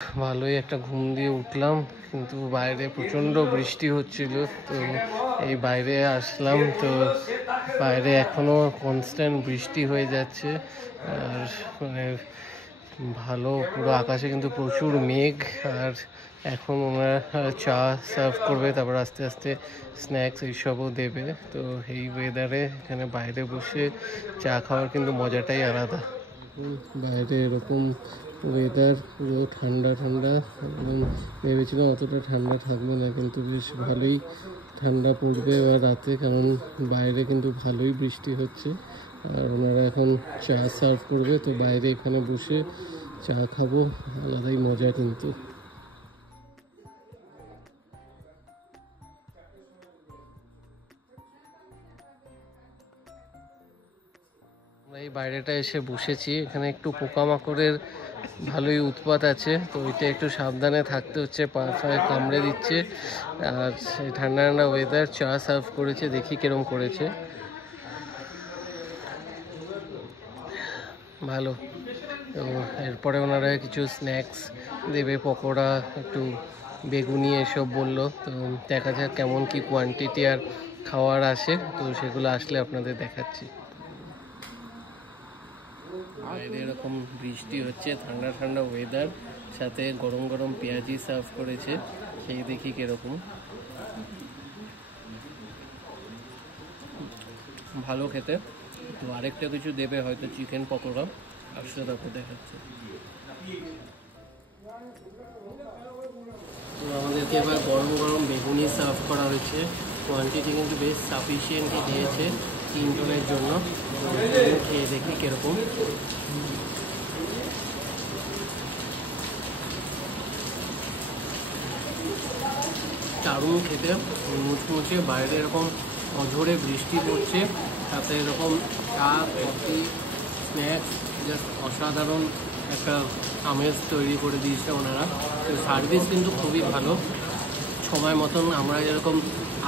ভালোই একটা ঘুম দিয়ে উঠলাম, কিন্তু বাইরে প্রচণ্ড বৃষ্টি হচ্ছিল। তো এই বাইরে আসলাম, তো বাইরে এখনো কনস্ট্যান্ট বৃষ্টি হয়ে যাচ্ছে। আর মানে ভালো, পুরো আকাশে কিন্তু প্রচুর মেঘ। আর এখন ওনারা চা সার্ভ করবে, তারপর আস্তে আস্তে স্ন্যাক্স এইসবও দেবে। তো এই ওয়েদারে এখানে বাইরে বসে চা খাওয়ার কিন্তু মজাটাই আলাদা। বাইরে এরকম ওয়েদার, পুরো ঠান্ডা ঠান্ডা, এবং ভেবেছিলাম অতটা ঠান্ডা থাকবে না, কিন্তু বেশ ভালোই ঠান্ডা পড়বে এবার রাতে, কারণ বাইরে কিন্তু ভালোই বৃষ্টি হচ্ছে। আর ওনারা এখন চা সার্ভ করবে, তো বাইরে এখানে বসে চা খাবো, আলাদাই মজা কিন্তু। আমরা এই বাইরেটা এসে বসেছি, এখানে একটু পোকামাকড়ের ভালোই উৎপাত আছে, তো ওইটা একটু সাবধানে থাকতে হচ্ছে, পা ফায়ে কামড়ে দিচ্ছে। আর ঠান্ডা ঠান্ডা ওয়েদার, চা সার্ভ করেছে, দেখি কিরম করেছে। ভালো। তো এরপরে ওনারা কিছু স্ন্যাক্স দেবে, পকোড়া, একটু বেগুনি এসব বললো। তো দেখা যাক কেমন কি কোয়ান্টিটি আর খাওয়ার আসে, তো সেগুলো আসলে আপনাদের দেখাচ্ছি। বাইরে এরকম বৃষ্টি হচ্ছে, ঠান্ডা ঠান্ডা ওয়েদার, সাথে গরম গরম পেঁয়াজি সার্ভ করেছে, সেই দেখি কিরকম। ভালো খেতে। তো আরেকটা কিছু দেবে হয়তো, চিকেন পকোড়া, আসলে তারপর দেখাচ্ছে। তো আমাদেরকে এবার গরম গরম বেগুনি সার্ভ করা হয়েছে, কোয়ান্টিটি কিন্তু বেশ সাফিসিয়েন্টই দিয়েছে 3 জনের জন্য। খেয়ে দেখি কিরকম। দারুণ খেতে, মুচমুচে, বাইরে এরকম অঝোরে বৃষ্টি পড়ছে, সাথে এরকম চা, কফি, স্ন্যাক্স, জাস্ট অসাধারণ একটা আমেজ তৈরি করে দিয়েছে ওনারা। তো সার্ভিস কিন্তু খুবই ভালো, সময় মতন আমরা যেরকম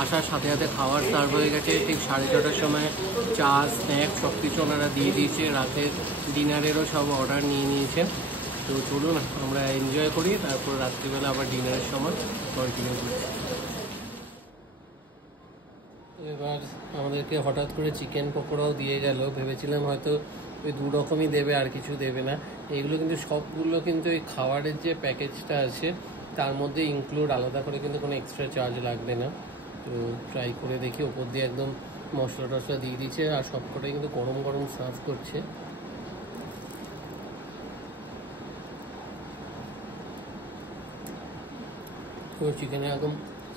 আসার সাথে সাথে খাবার সার্ভ হয়ে গেছে, ঠিক 6:30টার সময় চা, স্ন্যাক্স সব কিছু ওনারা দিয়ে দিয়েছে। রাতে ডিনারেরও সব অর্ডার নিয়ে নিয়েছে। তো চলুন আমরা এনজয় করি, তারপর রাত্রিবেলা আবার ডিনারের সময় কন্টিনিউ করি। এবার আমাদেরকে হঠাৎ করে চিকেন পকোড়াও দিয়ে গেল, ভেবেছিলাম হয়তো ওই 2 রকমই দেবে, আর কিছু দেবে না। এইগুলো কিন্তু সবগুলো কিন্তু এই খাবারের যে প্যাকেজটা আছে তার মধ্যে ইনক্লুড, আলাদা করে কিন্তু কোনো এক্সট্রা চার্জ লাগবে না। তো ট্রাই করে দেখি, ওপর দিয়ে একদম মশলা টশলা দিয়ে দিচ্ছে, আর সবকটাই কিন্তু গরম গরম সার্ভ করছে। তো চিকেনে একদম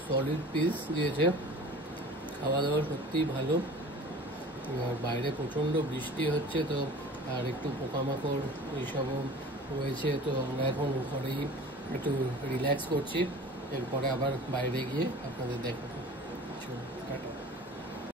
সলিড পিস দিয়েছে, খাওয়া দাওয়া সত্যিই ভালো। আর বাইরে প্রচণ্ড বৃষ্টি হচ্ছে, তো আর একটু পোকামাকড় এইসবও রয়েছে। তো আমরা এখন ঘরেই একটু রিল্যাক্স করছি, এরপরে আবার বাইরে গিয়ে আপনাদের দেখাবো। টাটা।